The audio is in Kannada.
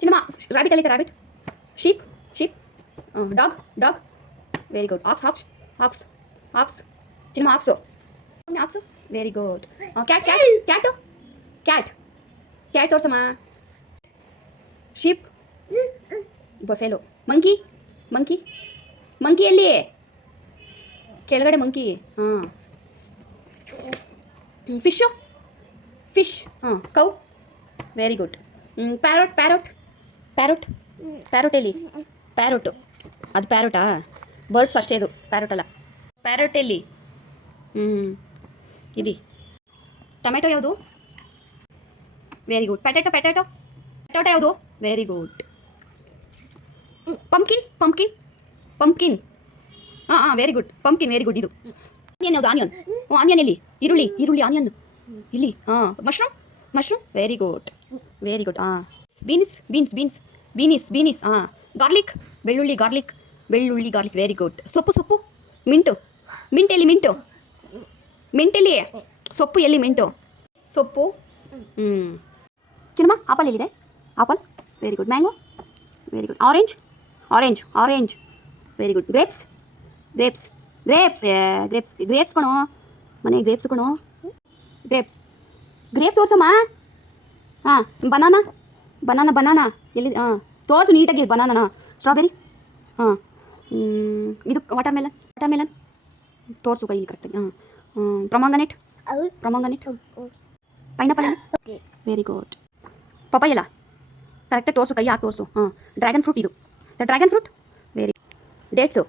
ಚಿನ್ನಮ್ಮ ರಾಬಿಟ್ ಅಲ್ಲಿ rabbit sheep sheep dog dog very good ox ox ox ox Chinnamma ox ox very good cat cat cat cat cat ತೋರ್ಸಮ್ಮ sheep buffalo monkey monkey monkey ಎಲ್ಲಿ ಕೆಳಗಡೆ ಮಂಕಿ ಹಾಂ ಫಿಶ್ಶು ಫಿಶ್ ಹಾಂ cow very good parrot parrot parrot parrot ಎಲ್ಲಿ ಪ್ಯಾರೋಟು ಅದು ಪ್ಯಾರೋಟಾ ಬರ್ಡ್ಸ್ ಅಷ್ಟೇ ಇದು ಪ್ಯಾರೋಟ್ ಅಲ್ಲ ಪ್ಯಾರೋಟ್ ಎಲ್ಲಿ ಇರಿ ಟೊಮೆಟೊ ಯಾವುದು very good potato potato potato ಯಾವುದು very good pumpkin pumpkin pumpkin ಹಾಂ ಹಾಂ very good pumpkin very good ಇದು ಆನಿಯನ್ ಯಾವುದು ಆನಿಯನ್ ಆನಿಯನ್ ಎಲ್ಲಿ ಈರುಳ್ಳಿ ಈರುಳ್ಳಿ ಆನಿಯನ್ ಇಲ್ಲಿ ಹಾಂ ಮಶ್ರೂಮ್ ಮಶ್ರೂಮ್ ವೆರಿ ಗುಡ್ ಹಾಂ beans beans beans beans beans ಹಾಂ ಗಾರ್ಲಿಕ್ ಬೆಳ್ಳುಳ್ಳಿ ಗಾರ್ಲಿಕ್ ಬೆಳ್ಳುಳ್ಳಿ ಗಾರ್ಲಿಕ್ ವೆರಿ ಗುಡ್ ಸೊಪ್ಪು ಸೊಪ್ಪು ಮಿಂಟು ಮಿಂಟ್ ಎಲ್ಲಿ ಮಿಂಟು ಮಿಂಟ್ ಎಲ್ಲಿ ಸೊಪ್ಪು ಎಲ್ಲಿ ಮಿಂಟು ಸೊಪ್ಪು ಚಿನ್ನಮ್ಮ ಆಪಲ್ ಎಲ್ಲಿದೆ apple very good mango very good orange orange orange very good grapes grapes grapes grapes grapes ಕಣೋ ಮನೆ ಗ್ರೇಪ್ಸ್ ಕಣೋ ಗ್ರೇಪ್ಸ್ ಗ್ರೇಪ್ ತೋರ್ಸಮ್ಮ ಹಾಂ ಬನಾನಾ ಬನಾನಾ ಬನಾನಾ ಎಲ್ಲಿ ಹಾಂ ತೋರಿಸು ನೀಟಾಗಿ ಬನಾನಾ ಸ್ಟ್ರಾಬೆರಿ ಹಾಂ ಇದು ವಾಟರ್ ಮೆಲನ್ ವಾಟರ್ ಮೆಲನ್ ತೋರಿಸು ಕೈಲಿ ಕರೆಕ್ಟಾಗಿ ಹಾಂ ಪ್ರೊಮಾಂಗನೇಟ್ ಪ್ರೊಮಾಂಗನೇಟ್ ಪೈನಾಪಲ್ ವೆರಿ ಗುಡ್ ಪಪಾಯ ಎಲ್ಲ ಕರೆಕ್ಟಾಗಿ ತೋರಿಸು ಕೈ ಹಾಕಿ ತೋರಿಸು ಹಾಂ ಡ್ರ್ಯಾಗನ್ ಫ್ರೂಟ್ ಇದು ಡ್ರ್ಯಾಗನ್ ಫ್ರೂಟ್ ವೆರಿ ಡೇಟ್ಸು